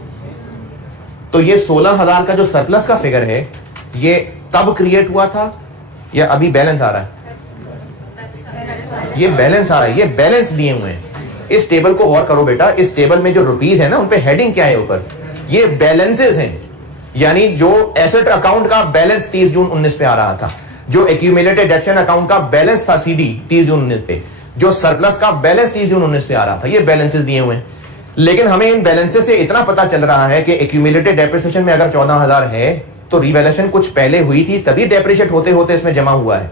तो ये 16,000 का जो सरप्लस का फिगर है ये तब क्रिएट हुआ था या अभी बैलेंस आ रहा है? ये बैलेंस आ रहा है, ये बैलेंस दिए हुए हैं। इस टेबल को गौर करो बेटा, इस टेबल में जो रुपीस है ना उन पे हेडिंग क्या है ऊपर, ये बैलेंसेस हैं। यानी जो एसेट अकाउंट का बैलेंस 30 जून 19 पे आ रहा था, जो एक्यूमुलेटेड डेप्रिसिएशन अकाउंट का बैलेंस था सीडी 30 जून 19 पे, जो सरप्लस का बैलेंस 30 जून 19 पे आ रहा था, ये बैलेंसेस दिए हुए हैं। लेकिन हमें इन बैलेंसेस से इतना पता चल रहा है कि एक्यूमुलेटेड डेप्रिसिएशन में अगर 14,000 है तो रिवैल्यूएशन कुछ पहले हुई थी तभी डेप्रिशिएट होते होते इसमें जमा हुआ है।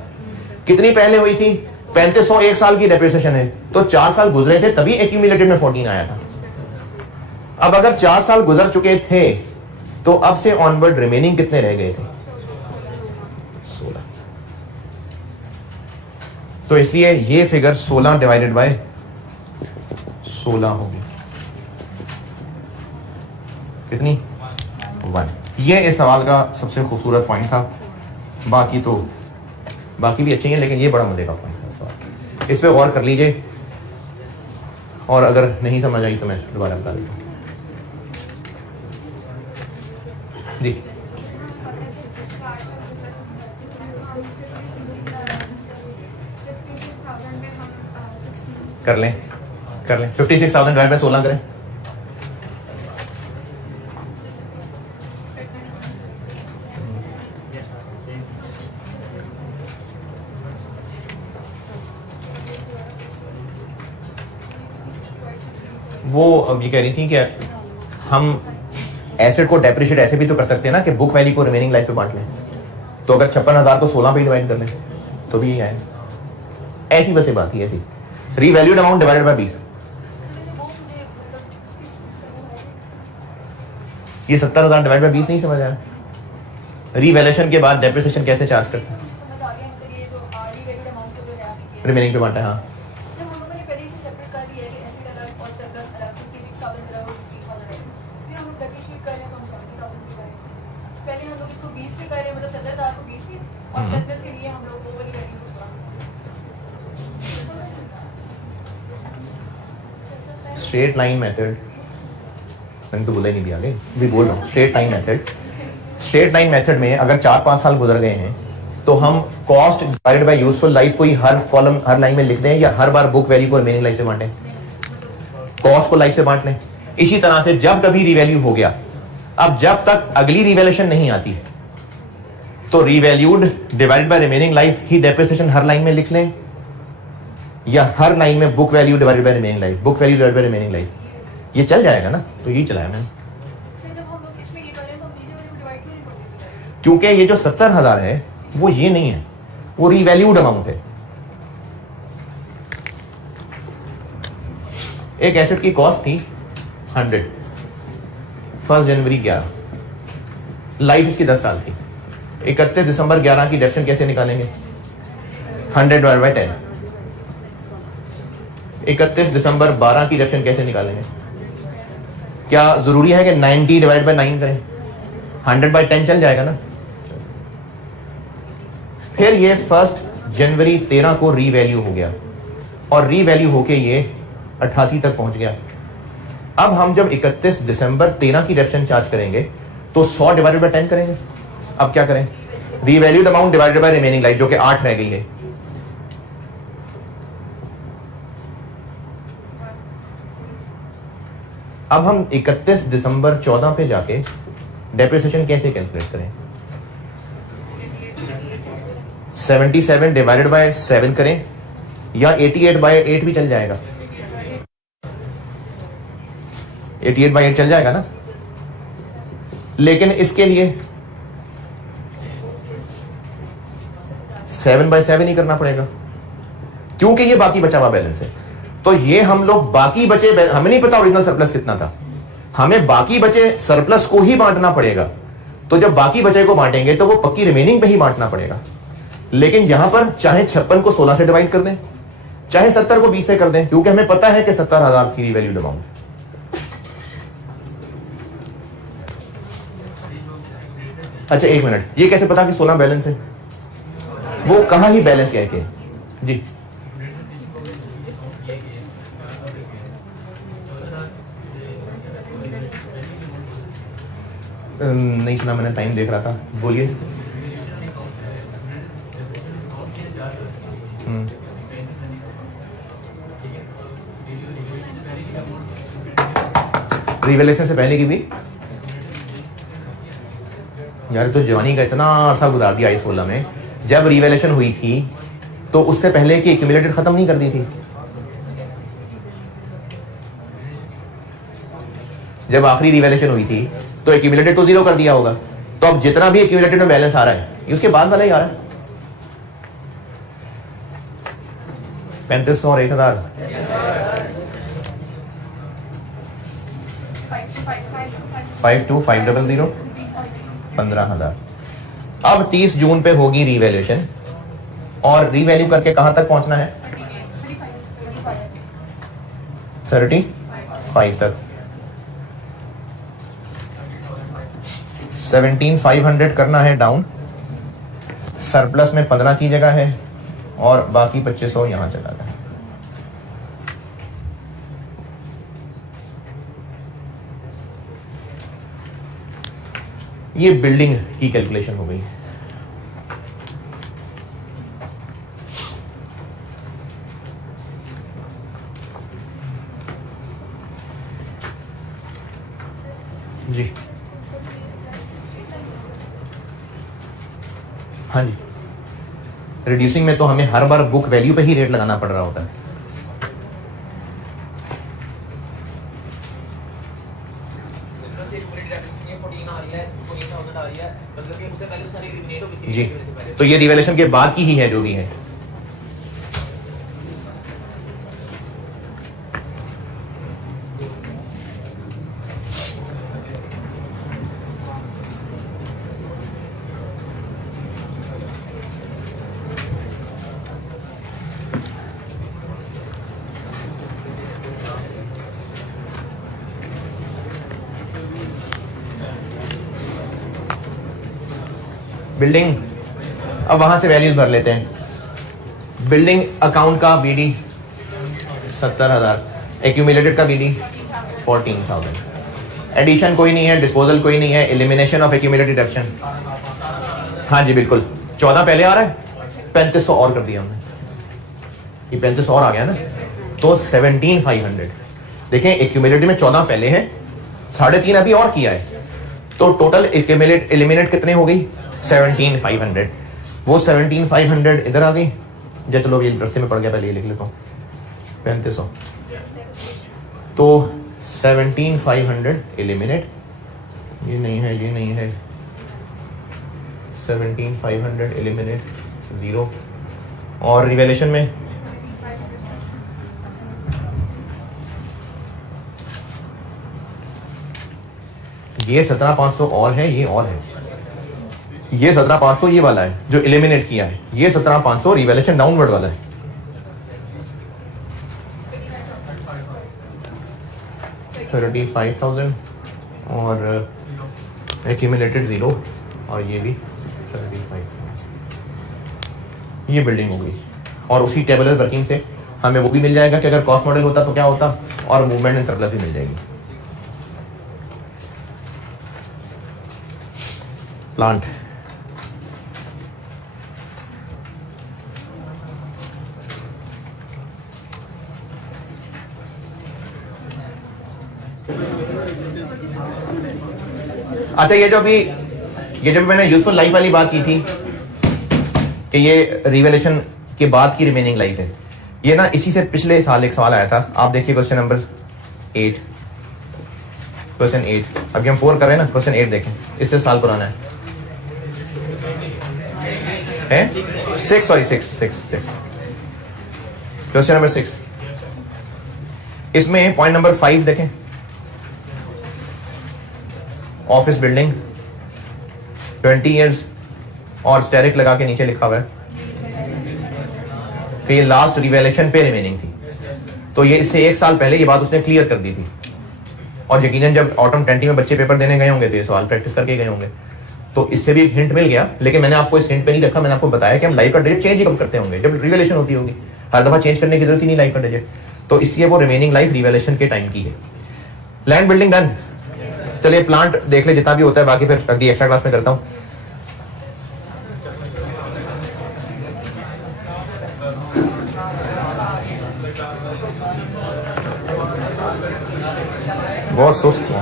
कितनी पहले हुई थी? 3500 एक साल की डेप्रिसिएशन है, तो 4 साल गुजरे थे तभी एक्यूमुलेटेड में 14 आया था। अब अगर 4 साल गुजर चुके थे तो अब से ऑनवर्ड रिमेनिंग कितने रह गए थे? 16। तो इसलिए ये फिगर 16 डिवाइडेड बाय 16 होगी, कितनी? 1। ये इस सवाल का सबसे खूबसूरत पॉइंट था। बाकी भी अच्छे हैं लेकिन ये बड़ा मजे का पॉइंट है सवाल। इस पे गौर कर लीजिए, और अगर नहीं समझ आई तो मैं दोबारा बता देता हूँ जी। कर लें 56,000 डिवाइड बाय 16 करें। वो अब ये कह रही थी कि हम एसेट को डेप्रिशिएट ऐसे भी तो कर सकते हैं ना कि बुक वैल्यू को रिमेनिंग लाइफ पे बांट लें। तो अगर 56,000 को 16 पे डिवाइड कर लें तो भी ये आए। ऐसी बस बात ही ऐसी, रीवैल्यूड अमाउंट डिवाइडेड बाय 20। ये 70,000 डिवाइड बाय 20 नहीं समझ आया? रीवैल्यूएशन के बाद डेप्रिसिएशन कैसे चार्ज करते हैं? रिमेनिंग पे बांटा है। हाँ, स्ट्रेट लाइन मेथड, मैंने तो बोला ही नहीं दिया, आगे भी बोल रहा हूँ। स्ट्रेट लाइन मेथड में अगर 4-5 साल गुजर गए हैं तो हम cost divided by useful life को ही हर कॉलम हर लाइन में लिख दें या हर बार बुक वैल्यू को रिमेनिंग लाइफ से बांटें? कॉस्ट को लाइफ से बांट लें। इसी तरह से जब कभी रिवैल्यू हो गया, अब जब तक अगली रिवैल्यूएशन नहीं आती तो revalued divided by remaining life he depreciation her line में लिख लें, या हर लाइन में book value divided by remaining life, book value divided by remaining life. ये चल जाएगा ना? तो यही चलाया मैंने, क्योंकि ये जो 70,000 है वो ये नहीं है, वो रिवैल्यूड अमाउंट है। एक एसेट की कॉस्ट थी 100, 1 जनवरी 11, लाइफ इसकी 10 साल थी। 31 दिसंबर 11 की डेफिनेशन कैसे निकालेंगे? 100/10। 31 दिसंबर 12 की डेफिनेशन कैसे निकालेंगे? क्या जरूरी है कि 90/9 करें? 100/10 चल जाएगा ना। फिर ये 1 जनवरी 13 को रीवैल्यू हो गया और रीवैल्यू होके ये 88 तक पहुंच गया। अब हम जब 31 दिसंबर 13 की डेफिनेशन चार्ज करेंगे तो 100/10 करेंगे। अब क्या करें? Revalued amount divided by remaining life, जो कि 8 रह गई है। अब हम 31 दिसंबर 14 पे जाके डेप्रिसिएशन कैसे कैलकुलेट करें? 77 डिवाइडेड बाय 7 करें या 88/8 भी चल जाएगा? 88/8 चल जाएगा ना। लेकिन इसके लिए 7/7 ही करना पड़ेगा क्योंकि ये बाकी बचा हुआ बैलेंस है। तो ये हम लोग बाकी बचे, हमें नहीं पता ओरिजिनल सरप्लस कितना था, हमें बाकी बचे सरप्लस को ही बांटना पड़ेगा। तो जब बाकी बचे को बांटेंगे तो वो पक्की रिमेनिंग पे ही बांटना पड़ेगा। लेकिन यहां पर चाहे 56 को 16 से डिवाइड कर दें, चाहे 70 को 20 से कर दें, क्योंकि हमें पता है कि 70,000 थी रीवैल्यूड अमाउंट। अच्छा एक मिनट, ये कैसे पता कि 16 बैलेंस है? वो कहां ही बैलेंस कह के जी नहीं सुना मैंने, टाइम देख रहा था, बोलिए। रिवेलेशन से पहले की भी यार, तो जवानी का इतना अरसा गुजार दिया 16 में। जब रिवेलेशन हुई थी तो उससे पहले की एक्यूमुलेटेड खत्म नहीं कर दी थी। जब आखिरी रिवेलेशन हुई थी तो एक्यूमुलेटेड तो 0 कर दिया होगा। तो अब जितना भी एक्यूमुलेटेड में बैलेंस आ रहा है ये उसके बाद वाला ही आ रहा है। 3500 और 1000 52,500 15,000। अब 30 जून पे होगी रीवैल्यूएशन और रीवैल्यू करके कहां तक पहुंचना है? 35 तक। 17,500 करना है डाउन, सरप्लस में 15 की जगह है और बाकी 2500 यहां चला गया। ये बिल्डिंग की कैलकुलेशन हो गई। जी हाँ जी, रिड्यूसिंग में तो हमें हर बार बुक वैल्यू पे ही रेट लगाना पड़ रहा होता है। जी, तो ये रिवैल्यूएशन के बाद की ही है जो भी है। बिल्डिंग, अब वहां से वैल्यूज भर लेते हैं। बिल्डिंग अकाउंट का बीडी 70,000, एक्यूमुलेटेड का बीडी 14,000, एडिशन कोई नहीं है, डिस्पोजल कोई नहीं है, एलिमिनेशन ऑफ एक्यूमुलेटेड डिडक्शन। हाँ जी बिल्कुल, 14 पहले आ रहा है, 3500 और कर दिया हमने, ये 3500 और आ गया ना, तो 17,500। देखें एक्यूमुलेटेड में 14 पहले है, 3.5 अभी और किया है, तो टोटल एलिमिनेट कितने हो गई? 17,500। वो 17,500 इधर आ गई। या चलो ये रास्ते में पड़ गया, पहले ये लिख लेता हूँ, 3500। तो 17,500 एलिमिनेट, ये नहीं है, ये नहीं है, 17,500 एलिमिनेट 0। और रिवैल्यूएशन में ये 17,500 और है, ये और है, ये 17,500 ये वाला है जो एलिमिनेट किया है, ये 17,500 रिवैल्यूएशन डाउनवर्ड वाला है। $35,000 और एक्यूमुलेटेड 0 और ये भी 35,000। ये बिल्डिंग हो गई और उसी टेबुलर वर्किंग से हमें वो भी मिल जाएगा कि अगर कॉस्ट मॉडल होता तो क्या होता, और मूवमेंट इन सरप्लस भी मिल जाएगी। प्लांट अच्छा, ये जो भी मैंने यूजफुल लाइफ वाली बात की थी कि ये रिवैल्यूएशन के बाद की रिमेनिंग लाइफ है, ये ना इसी से पिछले साल एक सवाल आया था। आप देखिए क्वेश्चन नंबर 8, क्वेश्चन 8, अभी हम 4 कर रहे हैं ना, क्वेश्चन 8 देखें, इससे साल पुराना है 6, सॉरी 6। क्वेश्चन नंबर 6, इसमें पॉइंट नंबर 5 देखें, ऑफिस बिल्डिंग 20 इयर्स और स्टेरिक लगा के नीचे लिखा हुआ है कि ये लास्ट रिवैल्यूएशन पे रिमेनिंग थी। तो ये इससे 1 साल पहले ये बात उसने क्लियर कर दी थी, और यकीनन जब ऑटम 20 में बच्चे पेपर देने गए होंगे तो ये सवाल प्रैक्टिस करके गए होंगे, तो इससे भी एक हिंट मिल गया। लेकिन मैंने आपको इस हिंट पे नहीं रखा, मैंने आपको बताया कि हम लाइफ का डिजिट चेंज ही कब करते होंगे, जब रिवैल्यूएशन होती होगी। हर दफा चेंज करने की जरूरत ही नहीं लाइफ का डिजिट, तो इसलिए वो रिमेनिंग लाइफ रिवैल्यूएशन के टाइम की है। Land building done. चलिए प्लांट देख ले जितना भी होता है, बाकी फिर अगली एक्स्ट्रा क्लास में करता हूं। बहुत सुस्त हूं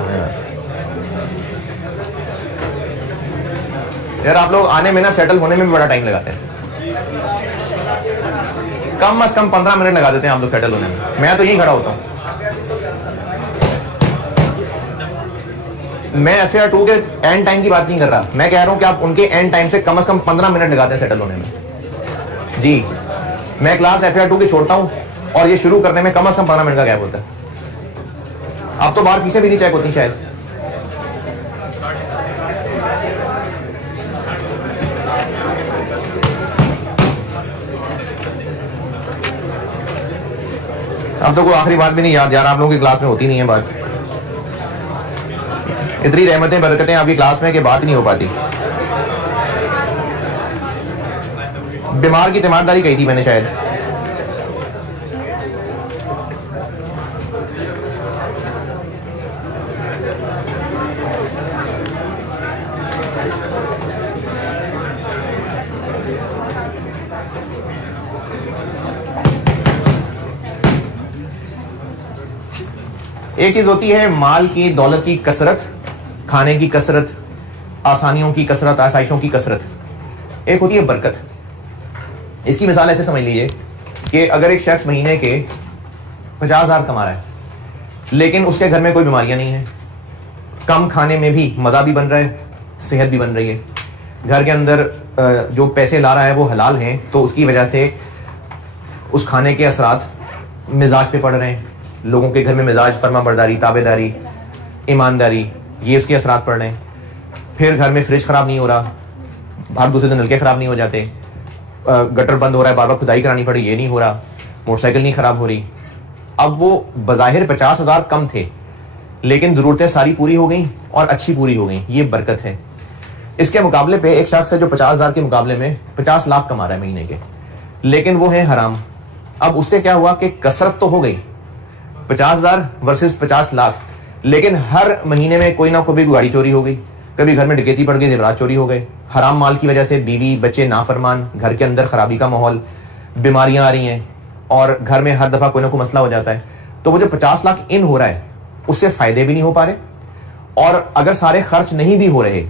यार आप लोग आने में ना, सेटल होने में भी बड़ा टाइम लगाते हैं। कम से कम 15 मिनट लगा देते हैं आप लोग सेटल होने में। मैं तो यहीं खड़ा होता हूं। मैं FAR 2 के एंड टाइम की बात नहीं कर रहा, मैं कह रहा हूं कि आप उनके एंड टाइम से कम 15 मिनट लगाते हैं सेटल होने में। जी, मैं क्लास FAR 2 की छोड़ता हूं और ये शुरू करने में कम 15 मिनट का गैप होता है। अब तो बाहर फीसें भी नहीं चेक होती शायद। अब तो कोई आखिरी बात भी नहीं याद यार, आप लोगों की क्लास में होती नहीं है बात। इतनी रहमतें बरकतें आपकी क्लास में कि बात नहीं हो पाती। बीमार की तीमारदारी कही थी मैंने शायद। एक चीज होती है माल की, दौलत की कसरत, खाने की कसरत, आसानियों की कसरत, आसाइशों की कसरत। एक होती है बरकत। इसकी मिसाल ऐसे समझ लीजिए कि अगर एक शख्स महीने के 50,000 कमा रहा है, लेकिन उसके घर में कोई बीमारियां नहीं है, कम खाने में भी मज़ा भी बन रहा है, सेहत भी बन रही है, घर के अंदर जो पैसे ला रहा है वो हलाल हैं, तो उसकी वजह से उस खाने के असरात मिजाज पे पड़ रहे हैं। लोगों के घर में मिजाज, फर्मा बरदारी, ताबेदारी, ईमानदारी, ये उसके असरात पड़ रहे हैं। फिर घर में फ्रिज खराब नहीं हो रहा, हर दूसरे दिन नलके खराब नहीं हो जाते, गटर बंद हो रहा है, बार बार खुदाई करानी पड़ी, ये नहीं हो रहा, मोटरसाइकिल नहीं खराब हो रही। अब वो बज़ाहिर 50,000 कम थे, लेकिन ज़रूरतें सारी पूरी हो गई और अच्छी पूरी हो गई। ये बरकत है। इसके मुकाबले पे एक शख्स है जो 50,000 के मुकाबले में 50 लाख कमा रहा है महीने के, लेकिन वो है हराम। अब उससे क्या हुआ कि कसरत तो हो गई, 50,000 वर्सेस 50 लाख, लेकिन हर महीने में कोई ना कोई गाड़ी चोरी हो गई, कभी घर में डकैती पड़ गई, जेवरात चोरी हो गए। हराम माल की वजह से बीवी बच्चे नाफरमान, घर के अंदर खराबी का माहौल, बीमारियां आ रही हैं और घर में हर दफा कोई ना कोई मसला हो जाता है। तो वो जो 50 लाख इन हो रहा है उससे फायदे भी नहीं हो पा रहे, और अगर सारे खर्च नहीं भी हो रहे